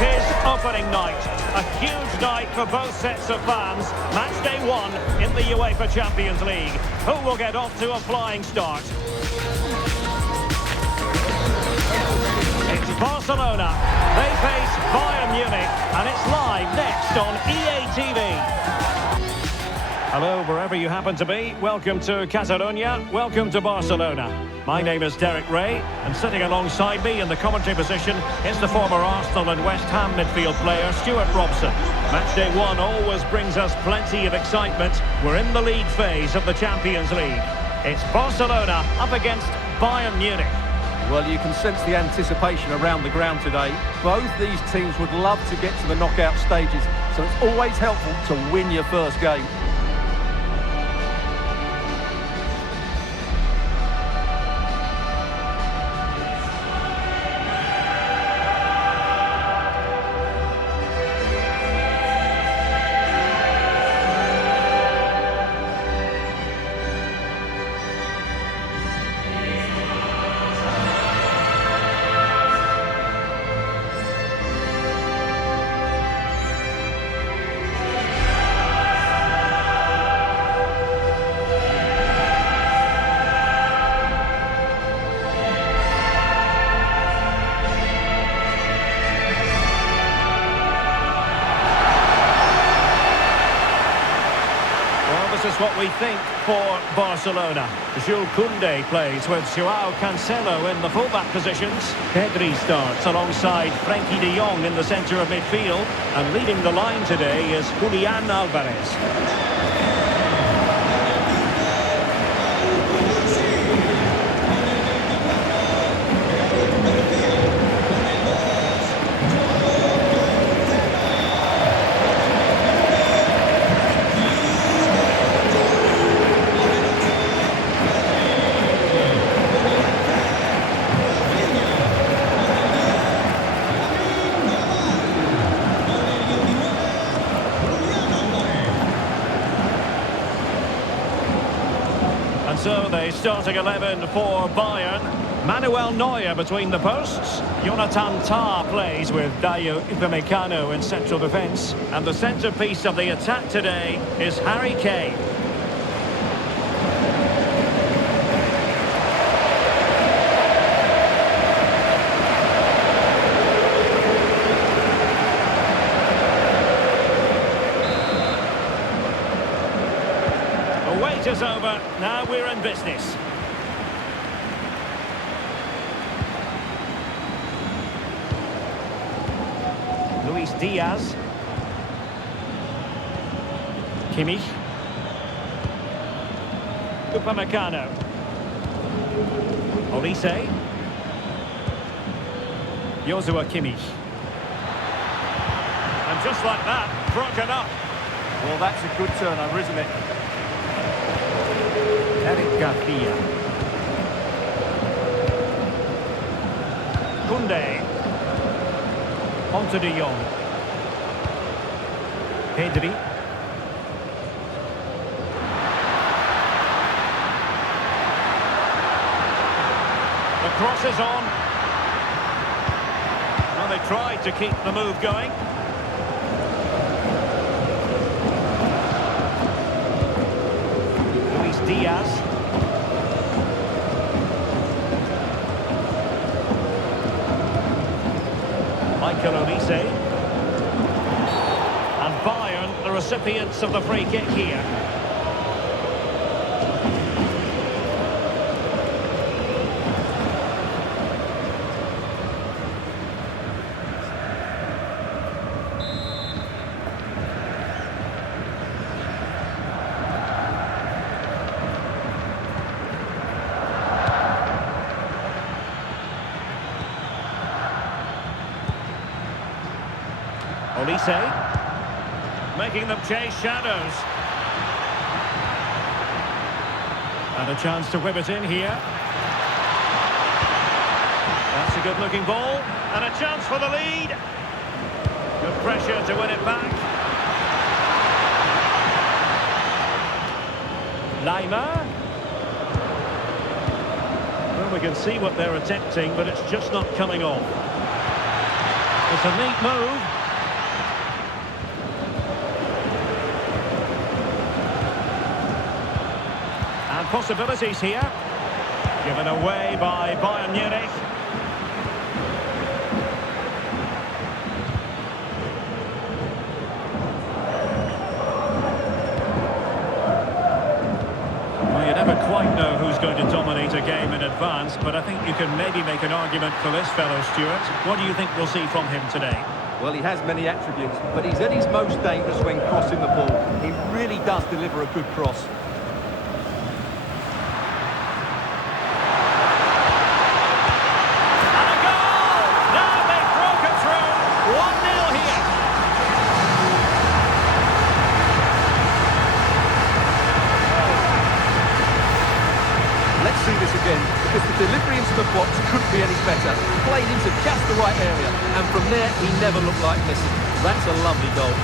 It is opening night. A huge night for both sets of fans. Match day one in the UEFA Champions League. Who will get off to a flying start? It's Barcelona. They face Bayern Munich, and it's live next on EA TV. Hello, wherever you happen to be. Welcome to Catalonia. Welcome to Barcelona. My name is Derek Ray, and sitting alongside me in the commentary position is the former Arsenal and West Ham midfield player, Stuart Robson. Match day one always brings us plenty of excitement. We're in the league phase of the Champions League. It's Barcelona up against Bayern Munich. Well, you can sense the anticipation around the ground today. Both these teams would love to get to the knockout stages, so it's always helpful to win your first game. This is what we think for Barcelona. Jules Koundé plays with Joao Cancelo in the fullback positions. Pedri starts alongside Frenkie de Jong in the centre of midfield. And leading the line today is Julian Alvarez. And so the starting 11 for Bayern. Manuel Neuer between the posts. Jonathan Tah plays with Dayo Upamecano in central defence. And the centrepiece of the attack today is Harry Kane. The wait is over. Now we're in business. Luis Diaz. Kimmich. Upamecano. Olise. Joshua Kimmich. And just like that, broken up. Well, that's a good turnover, isn't it? Eric Garcia. Koundé. On to de Jong. Pedri. The cross is on. Well, they tried to keep the move going. Luis Diaz. Michael Olise. And Bayern, the recipients of the free kick here. Olise, making them chase shadows. And a chance to whip it in here. That's a good-looking ball. And a chance for the lead. Good pressure to win it back. Lima. Well, we can see what they're attempting, but it's just not coming off. The It's a neat move. And possibilities here. Given away by Bayern Munich. Well, you never quite know who's going to dominate a game in advance, but I think you can maybe make an argument for this fellow, Stuart. What do you think we'll see from him today? Well, he has many attributes, but he's at his most dangerous when crossing the ball. He really does deliver a good cross. See this again, because the delivery into the box couldn't be any better. Played into just the right area, and from there he never looked like missing. That's a lovely goal.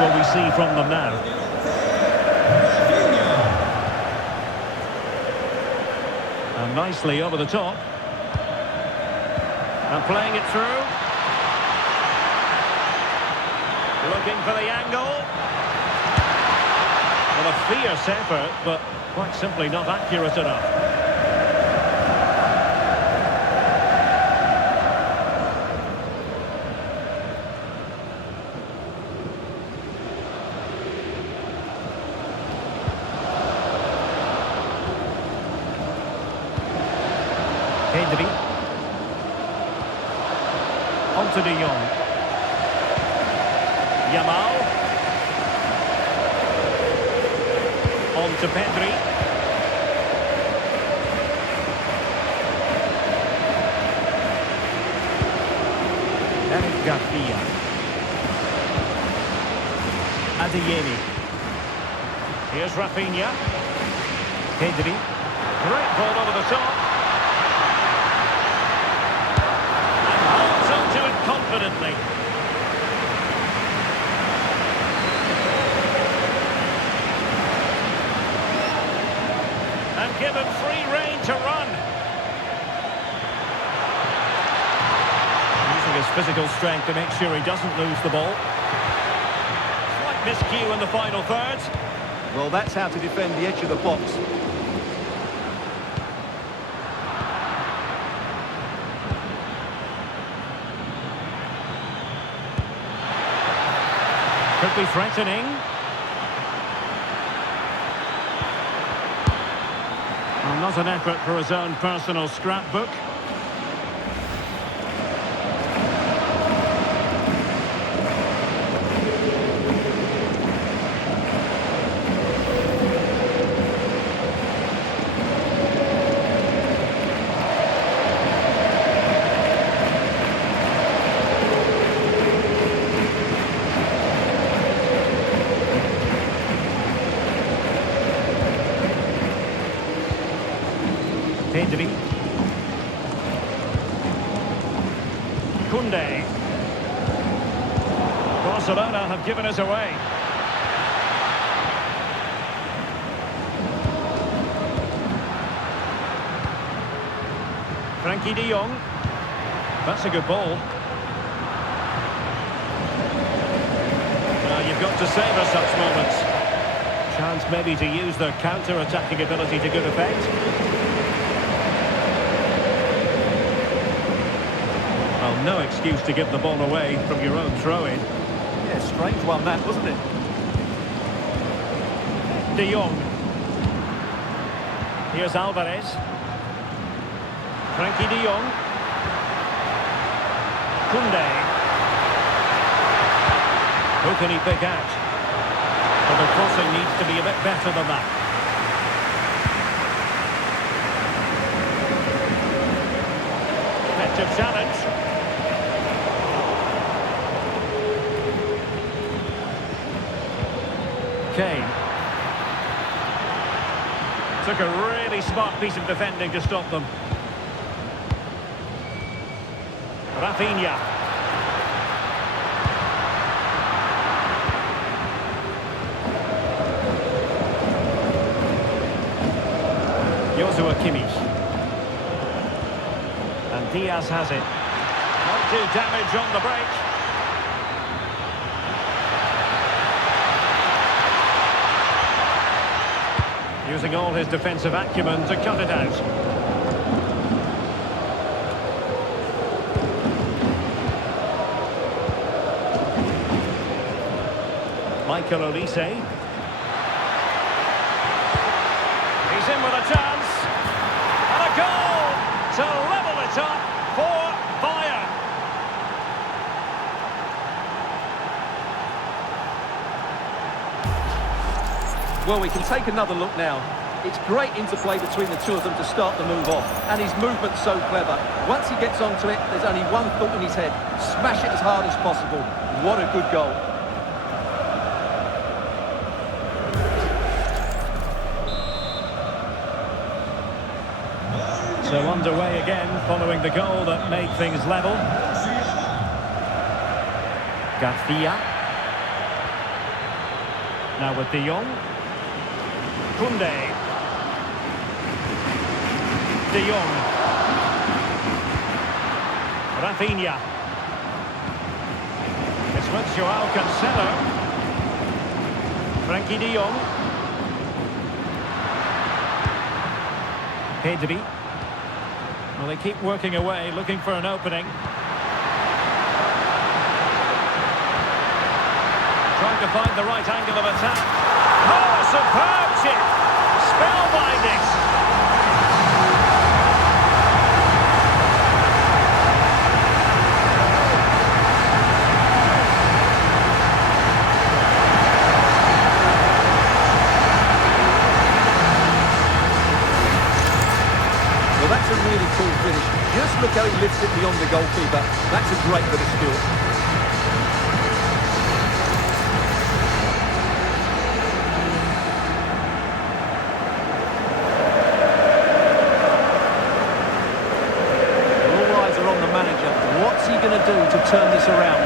Will we see from them now? And nicely over the top. And playing it through. Looking for the angle. Well, a fierce effort, but quite simply not accurate enough. Pedri. On to De Jong. Yamal. On to Pedri. Eric Garcia. Adeyemi. Here's Rafinha. Pedri. Great ball over the top. Confidently. And given free rein to run. Using his physical strength to make sure he doesn't lose the ball. Slight miscue in the final third. Well, that's how to defend the edge of the box. Could be threatening. Well, not an effort for his own personal scrapbook. Pedri. Koundé. Barcelona have given us away. Frankie de Jong. That's a good ball. You've got to savour such moments. Chance maybe to use their counter-attacking ability to good effect. Well, no excuse to give the ball away from your own throw-in. Yeah, strange one that, wasn't it? De Jong. Here's Alvarez. Frankie de Jong. Koundé. Who can he pick out? Well, the crossing needs to be a bit better than that. Effective challenge. Kane. Took a really smart piece of defending to stop them. Rafinha. Kimmich. And Diaz has it. Not do damage on the break. Using all his defensive acumen to cut it out. Michael Olise. He's in with a chance. And a goal to level it up for Bayern. Well, we can take another look now. It's great interplay between the two of them to start the move off. And his movement's so clever. Once he gets onto it, there's only one thought in his head. Smash it as hard as possible. What a good goal. So underway again, following the goal that made things level. Garcia. Now with De Jong. Koundé. De Jong. Rafinha. It's with Joao Cancelo. Frankie De Jong. Pedri. Well, they keep working away, looking for an opening. Trying to find the right angle of attack. Oh, a superb chip! Spellbinding! Well, that's a really cool finish. Just look how he lifts it beyond the goalkeeper. That's a great bit of skill. All eyes are on the manager. What's he going to do to turn this around?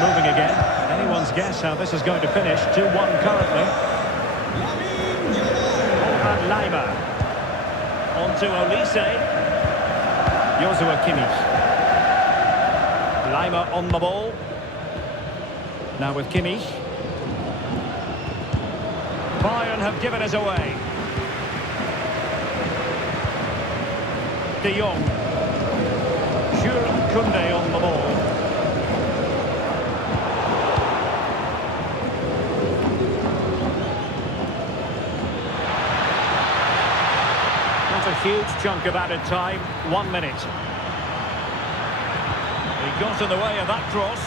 Moving again. Anyone's guess how this is going to finish. 2-1 currently. And Lima. On to Olise. Joshua Kimmich. Lima on the ball. Now with Kimmich. Bayern have given us away. De Jong. Jules Koundé on the ball. A huge chunk of added time, 1 minute. He got in the way of that cross.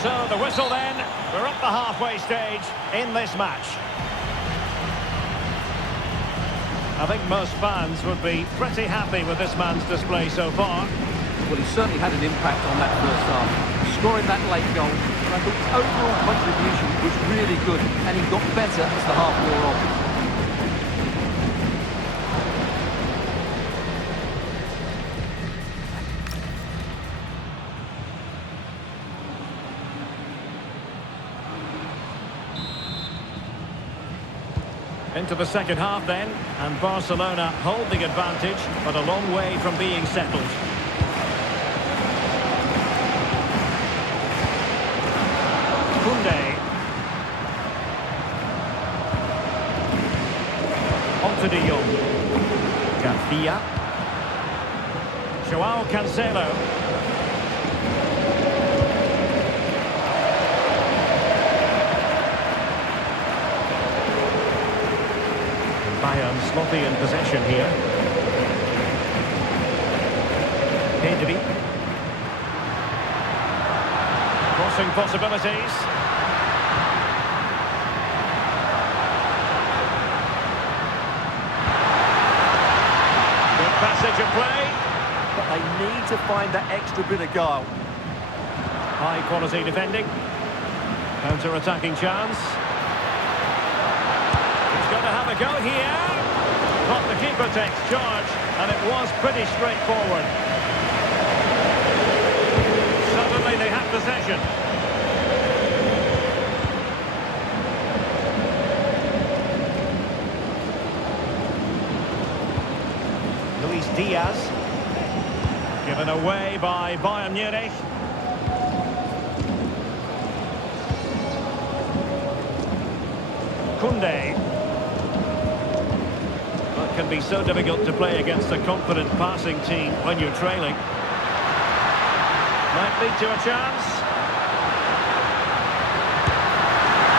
So the whistle then, we're at the halfway stage in this match. I think most fans would be pretty happy with this man's display so far. Well, he certainly had an impact on that first half. Scoring that late goal, and I thought his overall contribution was really good, and he got better as the half wore on. Into the second half then, and Barcelona hold the advantage, but a long way from being settled. Koundé. On to De Jong. Garcia. Joao Cancelo. Bayern sloppy in possession here. Pedri. crossing possibilities. Good passage of play. But they need to find that extra bit of guile. High quality defending. Counter-attacking chance. He's going to have a go here. But the keeper takes charge, and it was pretty straightforward. Suddenly they have possession. Luis Diaz. Given away by Bayern Munich. Kunde. It can be so difficult to play against a confident passing team when you're trailing. Might lead to a chance.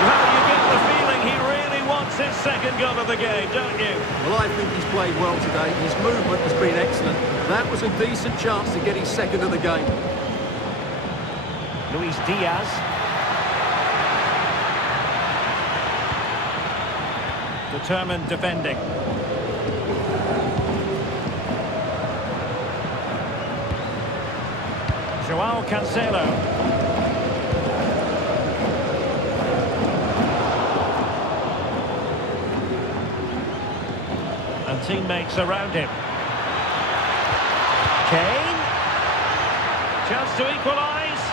Well, you get the feeling he really wants his second goal of the game, don't you? Well, I think he's played well today. His movement has been excellent. That was a decent chance to get his second of the game. Luis Diaz. Determined defending. João Cancelo. And teammates around him. Kane. Chance to equalise.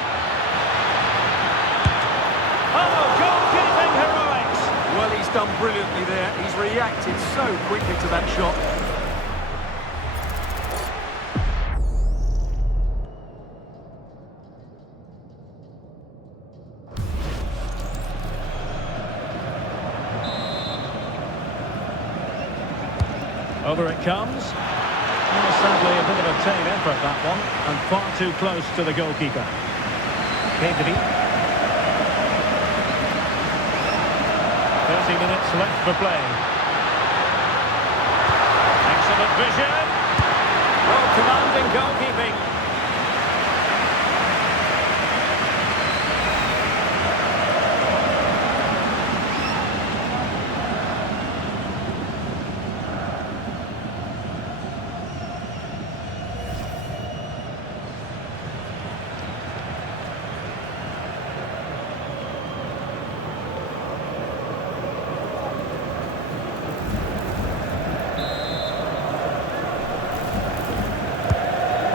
Oh, goalkeeping heroics. Well, he's done brilliantly there. He's reacted so quickly to that shot. Over it comes. Well, sadly, a bit of a tame effort, that one, and far too close to the goalkeeper. Pedri. 30 minutes left for play. Excellent vision. Well, commanding goalkeeping.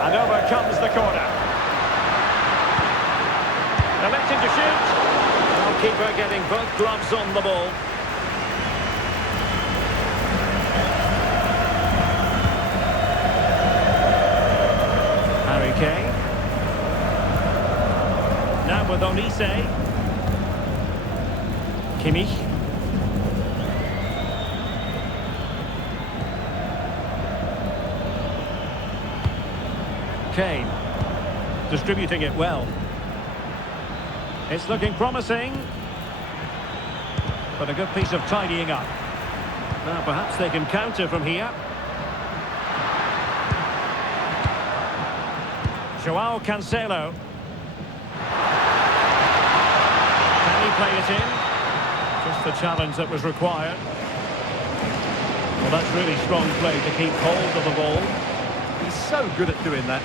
And over comes the corner. Electing to shoot. Goalkeeper getting both gloves on the ball. Harry Kane. Now with Olise. Kimmich. Kane, distributing it well. It's looking promising, but a good piece of tidying up. Now perhaps they can counter from here. João Cancelo. Can he play it in? Just the challenge that was required. Well, that's really strong play to keep hold of the ball. He's so good at doing that.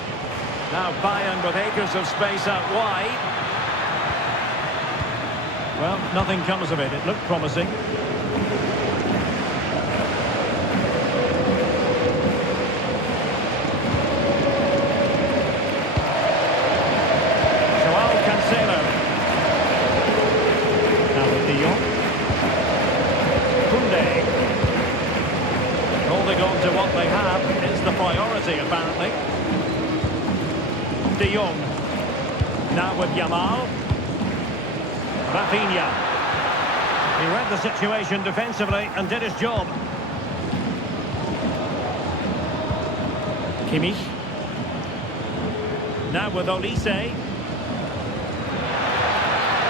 Now Bayern with acres of space out wide. Well, nothing comes of it. It looked promising. João Cancelo. Now with De Jong. Kunde. Holding on to what they have is the priority, apparently. De Jong. Now with Yamal. Rafinha. He read the situation defensively and did his job. Kimmich. Now with Olise.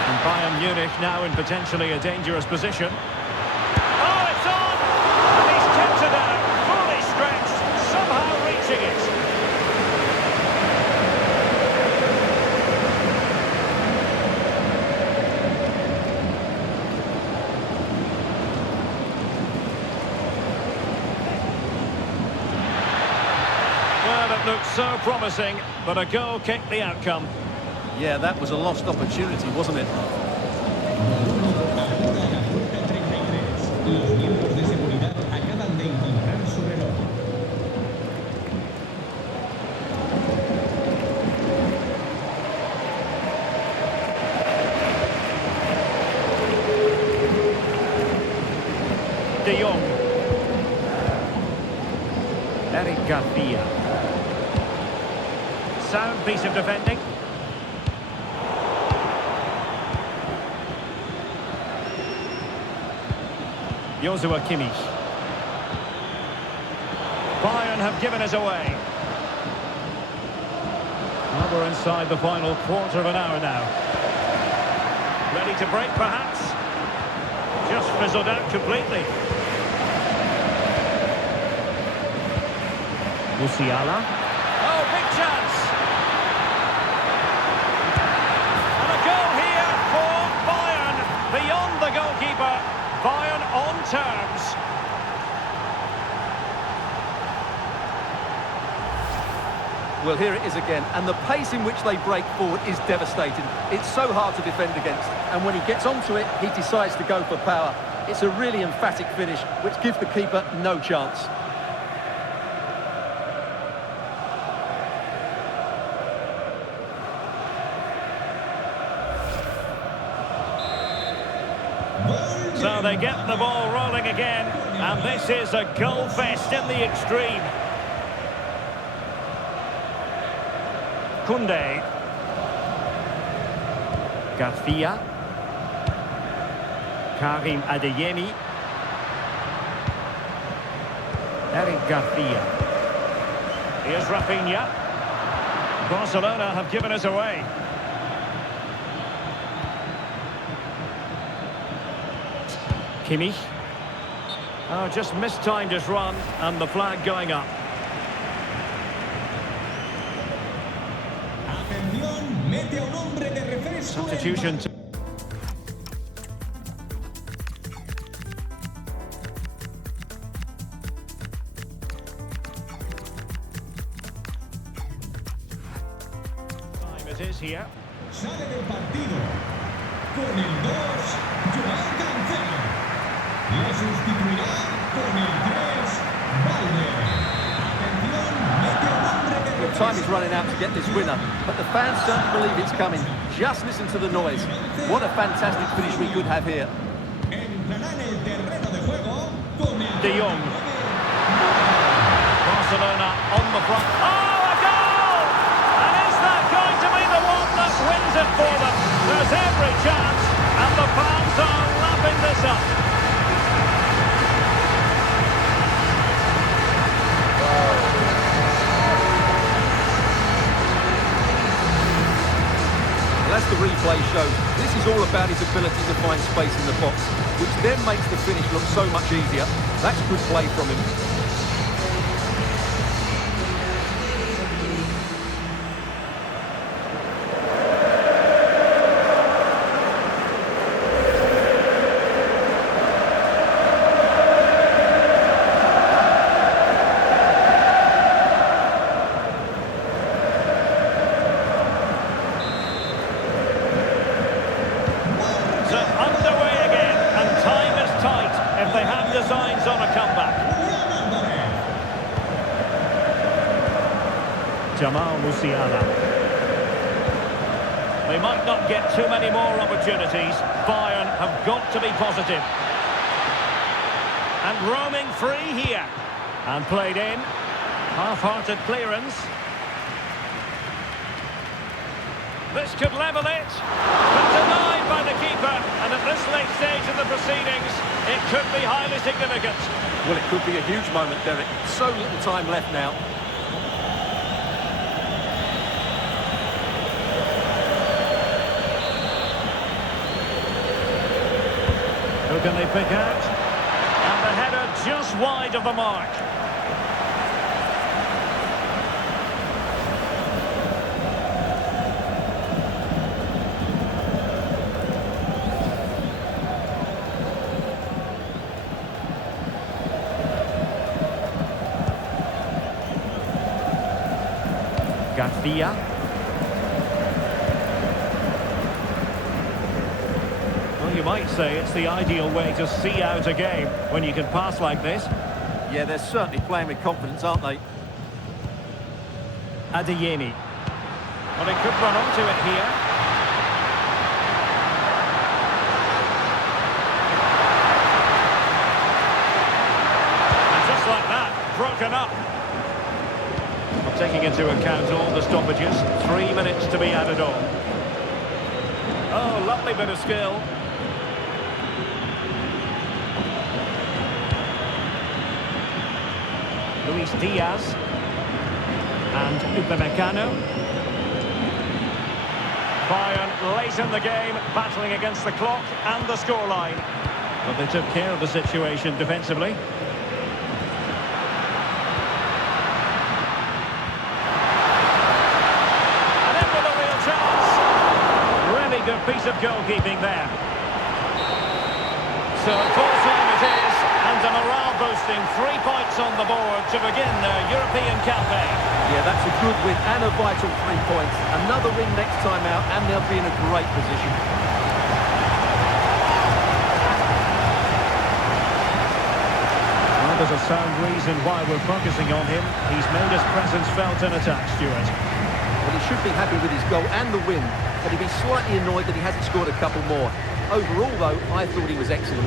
And Bayern Munich now in potentially a dangerous position. Oh, it's on! And he's tempted out, fully stretched, somehow reaching it. looked so promising, but a goal kicked the outcome. Yeah, that was a lost opportunity, wasn't it? Los miembros de seguridad acaban de encontrar su reloj. De Jong. Eric Garcia. Sound piece of defending. Joshua Kimmich. Bayern have given us away. Well, we're inside the final quarter of an hour now. Ready to break, perhaps? Just fizzled out completely. Musiala. Oh, big chance! And a goal here for Bayern. Beyond the goalkeeper. Bayern on terms. Well, here it is again, and the pace in which they break forward is devastating. It's so hard to defend against, and when he gets onto it, he decides to go for power. It's a really emphatic finish, which gives the keeper no chance. So they get the ball rolling again, and this is a goal fest in the extreme. Koundé. Garcia. Karim Adeyemi. Eric Garcia. Here's Rafinha. Barcelona have given us away. Kimmich. Oh, just mistimed his run, and the flag going up. Atención, mete a un hombre de refresco. Substitution. Time it is here. Sale del partido. Con el 2, Joao Cancelo. Le sustituirá con el 3, Valde. Atención, mete a un hombre de The refresco. time is running out to get this winner, but the fans certainly believe it's coming. Just listen to the noise. What a fantastic finish we could have here. Entrará en el terreno de juego con el De Jong. Barcelona on the front. Oh, a goal! And is that going to be the one that wins it for them? There's every chance, and the fans are lapping this up. As the replay shows, this is all about his ability to find space in the box, which then makes the finish look so much easier. That's good play from him. So underway again, and time is tight if they have designs on a comeback. Jamal Musiala. They might not get too many more opportunities. Bayern have got to be positive. And roaming free here. And played in. Half-hearted clearance. This could level it, but denied by the keeper, and at this late stage of the proceedings, it could be highly significant. Well, it could be a huge moment, Derek. So little time left now. Who can they pick out? And the header just wide of the mark. Villa. Well, you might say it's the ideal way to see out a game when you can pass like this. Yeah, they're certainly playing with confidence, aren't they? Adeyemi. Well, they could run onto it here. And just like that, broken up. Well, taking into account all the stoppages, 3 minutes to be added on. Oh, lovely bit of skill. Luis Diaz. And Mzpanda. Bayern late in the game, battling against the clock and the scoreline. But they took care of the situation defensively. And in with a real chance. Really good piece of goalkeeping there. So full time it is, and a morale-boosting 3 points on the board to begin their European campaign. Yeah, that's a good win and a vital 3 points. Another win next time out, and they'll be in a great position. Well, there's a sound reason why we're focusing on him. He's made his presence felt in attack, Stuart. Well, he should be happy with his goal and the win, but he'd be slightly annoyed that he hasn't scored a couple more. Overall, though, I thought he was excellent.